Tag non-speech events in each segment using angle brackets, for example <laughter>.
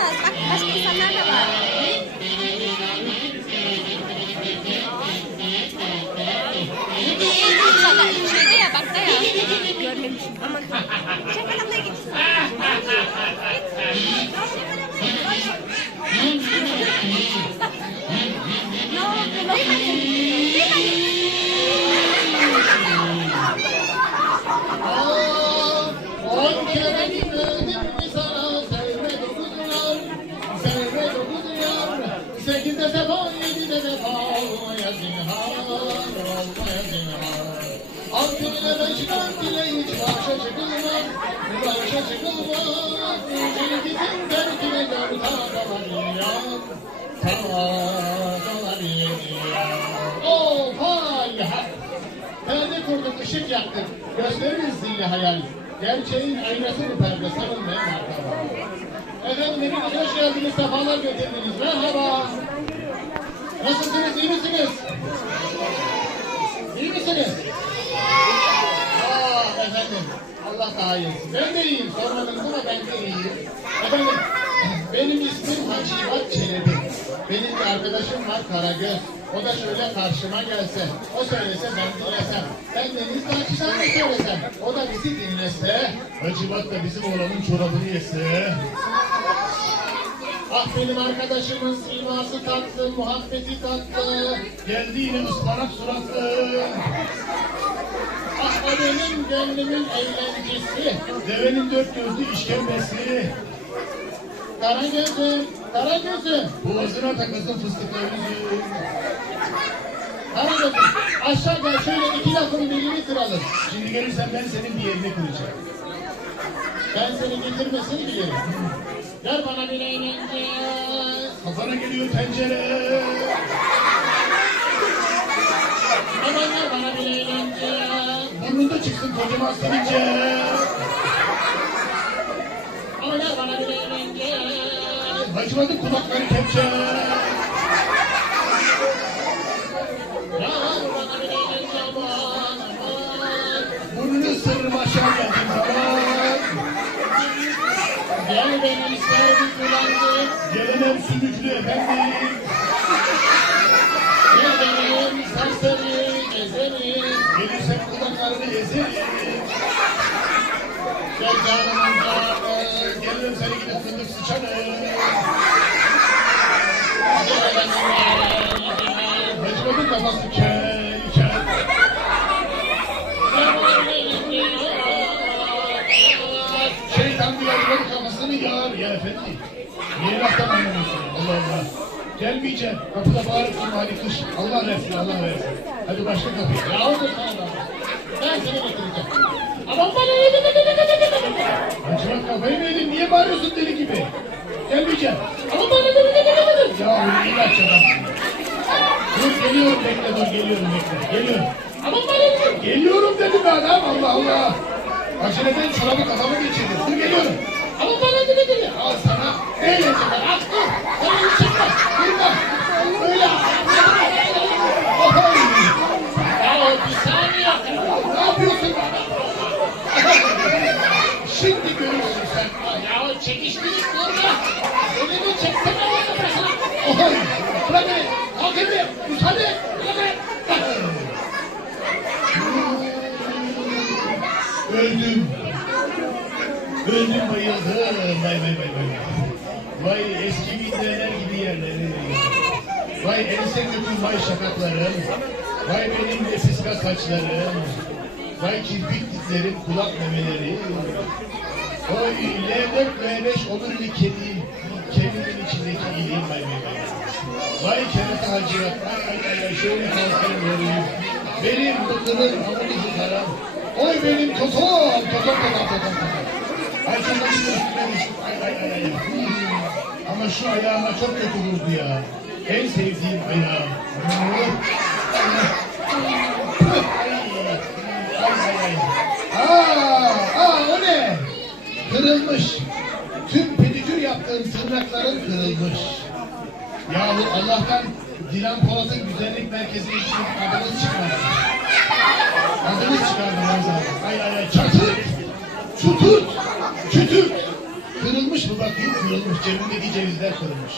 yapılmaz. Bak başka insanlar da var. Şeyde ya bak da ya. Görmemişim. Aman. Şakalamaya git. Ne bile beş dört bile hiç başa çıkılmaz, başa çıkılmaz. Cengitin terkine gör ta kalabiliyor, ta kalabiliyor. Oh, hay hay. Perde kurduk, ışık yaktık. Gösteririz zilli hayal. Gerçeğin aynası bu perde, sarılmaya markaba. Efendim hepiniz hoş geldiniz, sefalar getirdiniz. Merhaba. Nasılsınız, iyi misiniz? İyi misiniz? Efendim, Allah daha iyi. Ben de iyiyim, sormadınız ama ben de iyiyim. Efendim, benim ismim Hacivat Çelebi. Benim bir arkadaşım var Karagöz. O da şöyle karşıma gelse, o söylese ben dinlesem. Ben Deniz Taşçı'dan da söylesem, o da bizi dinlese. Hacivat da bizim oğlanın çorabını yese. Ah benim arkadaşımın siması tatlı, muhabbeti tatlı. Geldi yine ıspanak suratlı. Benim gönlümün eğlencesi. Devenin dört gözlü işkembesi. Kara gözüm, kara gözüm. Boğazına takılsın fıstıklar yüzüm. Kara gözüm, aşağı gel şöyle iki lafın birini kıralım. Şimdi gelirsen ben senin bir yerini kıracağım. Ben seni getirmesini bilirim. Gel bana bir eğlence. Kafana geliyor tencere. Aman gel bana bir eğlence. Burnunda çıksın kocaman. Aman gel bana bir eğlence. Acımadı kulakları kepçe. Burnunu ısırırım aşağı geldiğim zaman. Gel benim sevdim kullandım. Gelemem sümüklü efendim. Kulaklarını ezerim. Gel canımın canı. Gelirim seni gidip fındık yerim. Hacımadın kafası kel kel. Şeytan bir yarıları kafasını yağar ya efendi. Niye laftan anlamıyorsun? Allah Allah. Gelmeyeceğim. Kapıda bağırıp durma hadi kış. Allah versin Allah versin. Hadi başka kapı. Ya sana da. Ben seni getireceğim. Aman bana dedi dedi dedi dedi dedi. Hancımak kafayı mı yedin? Niye bağırıyorsun deli gibi? Gelmeyeceğim. Aman bana ne dedi dedi dedi dedi. Ya iyi aç adam. Dur geliyorum bekle dur geliyorum bekle. Geliyorum. Aman bana dedi? Geliyorum dedim be adam Allah Allah. Aceleden çorabı kafamı geçirdi. Dur geliyorum. Ama bana dedi dedi. Al sana. Eğlence ben. Al dur. Sana bir çekme. Durma. Öyle. Ya bir saniye. Ne yapıyorsun bana? Şimdi görürsün sen. Ya çekiştirip durma. Elini çeksene. Ohoy. Bırak beni. Kalk elini. Müsaade et. Bırak beni. Öldüm. Öldüm bayıldım. Vay vay vay vay. Vay eski videolar gibi yerleri. Vay ense kötü vay şakaklarım. Vay benim nefis saçlarım. Vay kirpik dizlerim, kulak memeleri. Oy L4 L5 olur bir kedi. Kedimin içindeki iyiliğim vay vay kerata hacivat. Ay ay ay şöyle kalkarım vereyim. Benim bıkkının hamur karam. Oy benim totom. Totom totom totom totom. Ay çok acı. Ay ay ay ay. Ama şu ayağıma çok kötü vurdu ya. En sevdiğim ayağım. Ay ay ay. Aa, aa o ne? Kırılmış. Tüm pedikür yaptığım tırnaklarım kırılmış. Yahu Allah'tan Dilan Polat'ın güzellik merkezine gidip adınız çıkmadı. Adınız çıkardı Ramazan. Ay ay ay çatır, çutut, çütür. Kırılmış mı bak Dil kırılmış, cebimdeki cevizler kırılmış.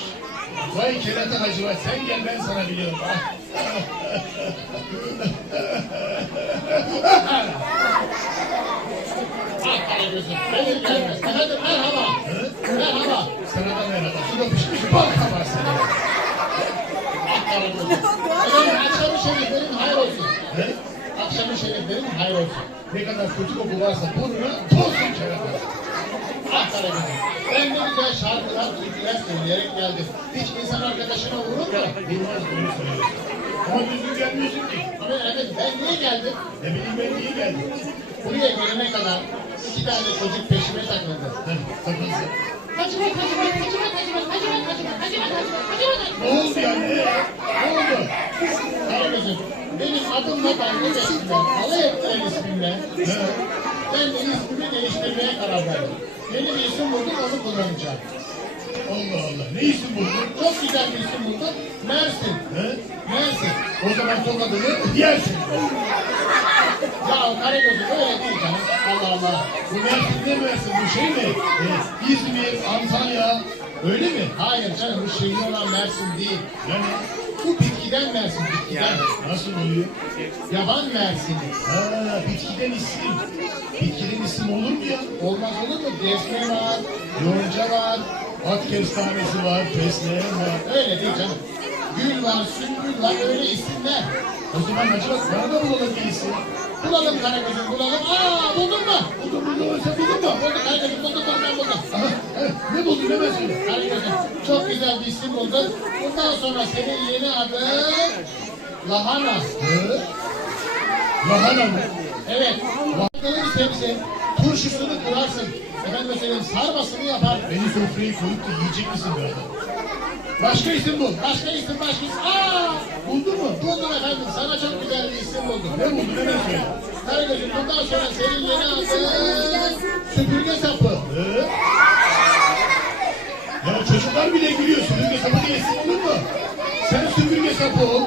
Vay kerata hacı vay, sen gel ben sana biliyorum. <laughs> <laughs> Karagöz'üm. Benim gelmez. Efendim merhaba. Merhaba. Sana da merhaba. Su da pişmiş, bal kabağı seni. Ah Karagöz'üm. Efendim akşamı şeriflerin hayır olsun. He? Akşamı şeriflerin hayır olsun. Ne kadar kötü koku varsa burnuna tozsun kerata. Ah Karagöz'üm. Ben ne güzel şarkılar, türküler söyleyerek geldim. Hiç insan arkadaşına vurur mu? Bilmez bunu söylüyorsun. Ama düzgün gelmiyorsun ki. Ama evet ben niye geldim? Ne bileyim ben niye geldim? Buraya gelene kadar İki tane çocuk peşime takıldı. Takılsın. Hacımat, hacımat, hacımat, hacımat, hacımat, hacımat, hacımat, hacımat, Ne oldu ya? Ne ya? Ne oldu? Karagöz'üm, benim adım ne ben ne değiştirme, alay ettiren ismimle. Ben ismimi değiştirmeye karar verdim. Yeni bir isim buldum, onu kullanacağım. Allah Allah. Ne isim buldun? Çok güzel bir isim buldum. Mersin. He? Mersin. O zaman tokadını yersin. ya Karagöz'üm öyle canım. Allah Allah. Bu Mersin ne Mersin? Bu şey mi? Ee, İzmir, Antalya. Öyle mi? Hayır canım bu şehir olan Mersin değil. Yani Bu bitkiden Mersin, bitkiden. nasıl oluyor? Yaban Mersin'i. Ha, bitkiden isim. Bitkiden isim olur mu ya? Olmaz olur mu? Defne var, Yonca var, at kestanesi var, fesleğen var. öyle değil canım. Gül var, sümbül var, öyle isimler. O zaman acaba bana da bulalım bir isim. Bulalım Karagöz'üm, bulalım. Aa buldun mu? Buldum buldum sen buldun mu? Buldum Karagöz'üm, buldum, buldum, ben buldum. Aha, evet. Ne buldun hemen söyle. Karagöz'üm, çok güzel bir isim buldum. Bundan sonra senin yeni adın Lahana. Hı? Lahana mı? Evet, lahanalı bir sebze. Turşusunu kırarsın. Efendim söyleyeyim, sarmasını yapar. Beni sofraya koyup da yiyecek misin be adam? Başka isim bul. Başka isim, başka isim. Aa! Buldun mu? Buldum efendim, sana çok güzel bir isim buldum. Ne buldun hemen söyle. Karagöz'üm, bundan sonra senin yeni adın süpürge sapı. Hı? Ya çocuklar bile gülüyor. Süpürge sapı diye isim olur mu? Sen süpürge sapı ol.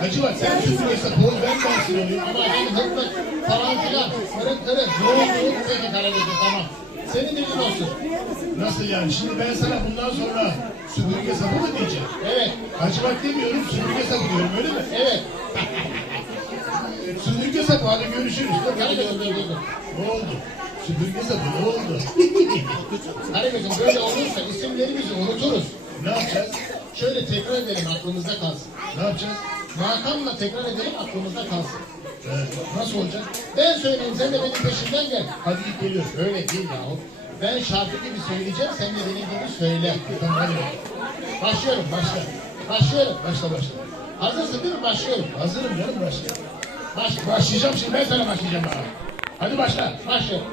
Hacıvat sen süpürge sapı ol. Ben Mersin olayım. Ama hem hırpık falan filan, kırık kırık, yoğun yoğun peki Karagöz'üm tamam. Senin dilin olsun. Nasıl yani? Şimdi ben sana bundan sonra süpürge sapı mı diyeceğim? Evet, Hacıvat demiyorum, süpürge sapı diyorum öyle mi? evet. <laughs> Süpürge sapı hadi görüşürüz. Dur dur. Ne oldu? Süpürge sapı ne oldu? <laughs> Karagöz'üm böyle olursa isimlerimizi unuturuz. ne yapacağız? Şöyle tekrar edelim aklımızda kalsın. Ne yapacağız? Makamla tekrar edelim aklımızda kalsın. Nasıl olacak? Ben söyleyeyim sen de benim peşimden gel. Hadi git geliyoruz. Öyle değil yahu. Ben şarkı gibi söyleyeceğim sen de benim gibi söyle. Tamam hadi. Başlıyorum başla. Başlıyorum. Başla başla. Hazırsın değil mi? Başlıyorum. Hazırım canım başla. Baş, Başlayacağım şimdi ben sana başlayacağım bana. Hadi başla. başlıyorum.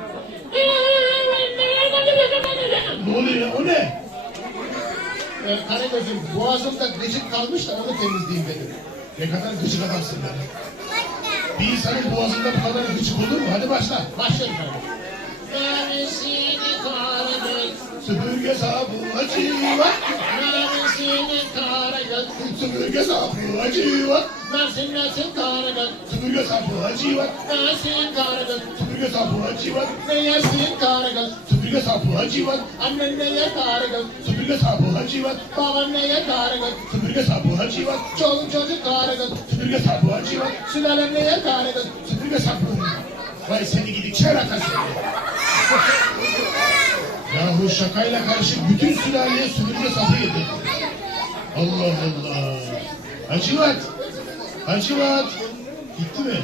Ne oluyor? O ne? Ee, Karagöz'üm boğazımda gıcık kalmış da onu temizleyeyim dedim. Ne kadar gıcık adamsın be. Bir insanın boğazında bu kadar gıcık olur mu? Hadi başla. Başlıyorum Karagöz. Neresini Karagöz? Süpürge sapı acı var. Neresini Karagöz? Süpürge sapı acı var. Mersin Mersin Karagöz. Süpürge sapı acı var. Mersin Karagöz. துர்கசா புணர்ச்சிவன் நெய்யசின் காரகன் சுபிர்கசா புணர்ச்சிவன் அண்ணன் நெய்ய காரகன் சுபிர்கசா புணர்ச்சிவன் பவன் நெய்ய காரகன் சுபிர்கசா புணர்ச்சிவன் çoluk çocuk karegan, süpürge sapı açıyor, sülalemeye karegan, süpürge sapı. Vay seni gidip çerakası. Yahu şakayla karşı bütün sülaleye süpürge sapı yedi. Allah Allah. Hacıvat. Hacıvat. Gitti mi?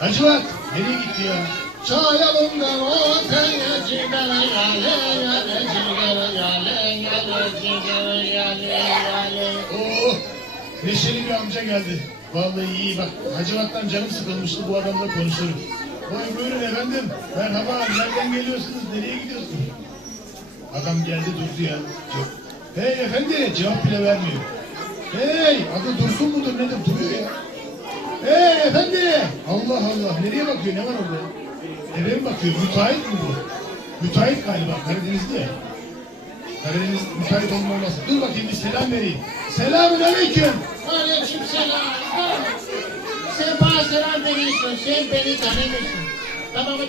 Hacıvat. Nereye gitti ya? Cigara yale yale cigara yale yale cigara yale. Oo, neşeli bir amca geldi. Vallahi iyi bak. Hacivat'tan canım sıkılmıştı bu adamla konuşurum. Oy buyurun efendim. Merhaba. Nereden geliyorsunuz? Nereye gidiyorsunuz? Adam geldi durdu ya. Yok. Hey efendi cevap bile vermiyor. Hey adı Dursun mudur nedir duruyor ya. Hey efendi. Allah Allah nereye bakıyor ne var orada? Eve mi bakıyor? Müteahhit mi bu? Müteahhit galiba Karadenizli ya. Karadeniz müsait olmaması. Dur bakayım bir selam vereyim. Selamun aleyküm. Aleyküm selam. Sen bana selam veriyorsun. Sen beni tanımıyorsun. babamı?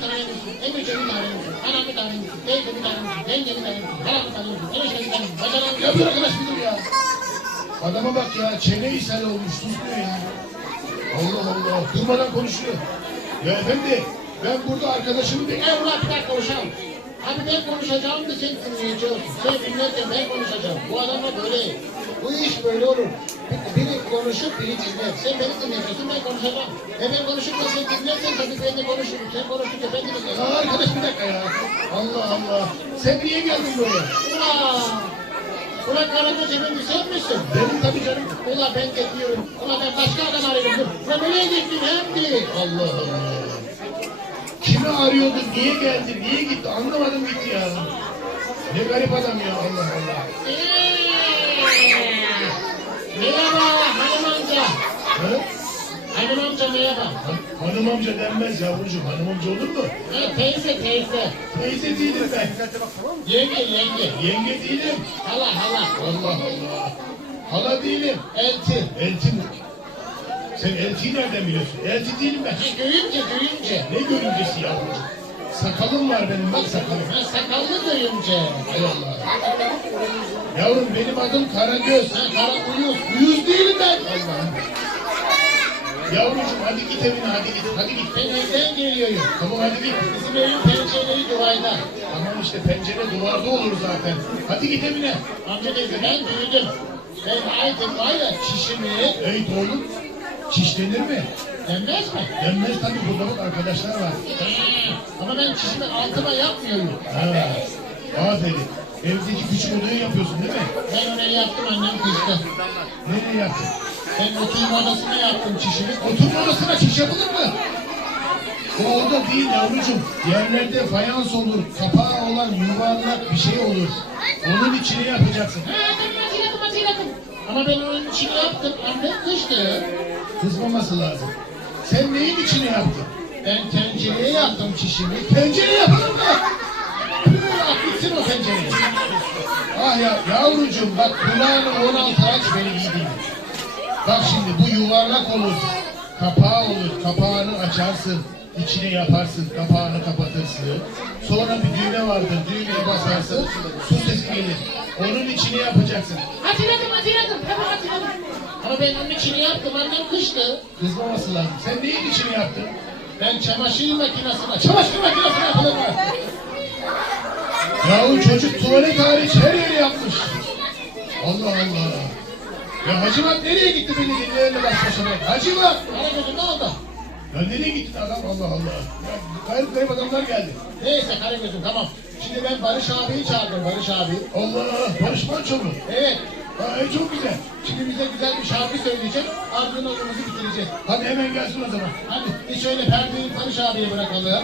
Emircan'ı tanıyor musun? Anamı tanıyor musun? Teyzemi? Yengemi tanıyor musun? Halamı tanıyor musun? Eniştemi tanıyor musun? Bacanamı Ya dur arkadaş bir dur ya. Adama bak ya çene ishal olmuş susmuyor ya. Allah Allah durmadan konuşuyor. Ya efendi ben burada arkadaşımı bekliyorum. Evlat bir dakika uşağım. Abi ben konuşacağım da sen dinleyeceksin. Sen dinlerken ben konuşacağım. Bu adamla böyle. Bu iş böyle olur. Biri konuşup biri dinler. Sen beni dinleyeceksin ben konuşacağım. E ben konuşurken sen dinlersen tabii ben de konuşurum. Sen konuşurken ben dinleyeceğim. Ya arkadaş bir dakika ya. Allah Allah. Sen niye geldin buraya? Ulan! Ulan Karagöz efendi sen misin? Benim tabii canım. Ulan ben gidiyorum. Ulan ben başka adam arıyorum. Ulan nereye gittin hem Allah Allah. Kimi arıyordun? Niye geldi? Niye gitti? Anlamadım gitti ya. Ne garip adam ya Allah Allah. Merhaba hanım amca. Ha? Hanım amca merhaba. Han- hanım amca denmez yavrucuğum. Hanım amca olur mu? E, teyze teyze. Teyze değilim ben. Yenge yenge. Yenge değilim. Hala hala. Allah Allah. Hala değilim. Elti mi? Sen eltiyi nereden biliyorsun? Elti değilim ben. Ha, Görünce görünce. Ne görüncesi yavrucuğum? Sakalım var benim bak sakalım. Ha, sakallı görünce. Hay Allah. Yavrum benim adım Karagöz. Ha, kara uyuz. Uyuz değilim ben. Allah'ım. Yavrucuğum hadi git evine hadi git. Hadi git. Ben evden geliyorum. Tamam hadi git. Bizim evin pencereleri duvarda. Tamam işte pencere duvarda olur zaten. Hadi git evine. Amca teyze ben büyüdüm. Ben aydım var ya çişimi Ey oğlum. Çiş denir mi? denmez mi? Denmez tabii burada bak arkadaşlar var. Ha, Ama ben çişimi altıma yapmıyorum. Ha. Aferin. Evdeki küçük odayı yapıyorsun değil mi? Ben oraya yaptım annem kızdı. Nereye yaptın? Ben oturma odasına yaptım çişimi. Oturma odasına çiş yapılır mı? O oda değil yavrucuğum. Yerlerde fayans olur, kapağı olan yuvarlak bir şey olur. Onun içine yapacaksın. Ha tamam hatırladım hatırladım. Ama ben onun içini yaptım. Annem kızdı. Kızmaması lazım. Sen neyin içine yaptın? Ben tencereye yaptım çişimi. Pencere yapılır mı? Gitsin o pencereyi. Ah ya yavrucuğum bak kulağını 16 aç beni iyi dinle. Bak şimdi bu yuvarlak olur. Kapağı olur. Kapağını açarsın. içine yaparsın. Kapağını kapatırsın. Sonra bir düğme vardır. Düğmeye basarsın. Su sesi gelir. Onun içine yapacaksın. Hatırladım hatırladım. Tamam hatırladım. Ama ben onun içini yaptım. Annem kızdı. Kızmaması lazım. Sen neyin içine yaptın? Ben çamaşır makinesine, çamaşır makinesine yapılır mı? Yahu çocuk tuvalet hariç her yeri yapmış. Allah Allah. Ya Hacivat nereye gitti beni dinleyenle baş başa bırak? Hacivat! Karagöz'üm ne oldu? Ya nereye gittin adam Allah Allah. Ya garip garip adamlar geldi. Neyse Karagöz'üm tamam. Şimdi ben Barış abiyi çağırdım Barış abi. Allah Barış Manço mu? Evet. Ay çok güzel. Şimdi bize güzel bir şarkı söyleyecek. Ardından oyunumuzu bitireceğiz. Hadi hemen gelsin o zaman. Hadi bir şöyle perdeyi Barış abiye bırakalım.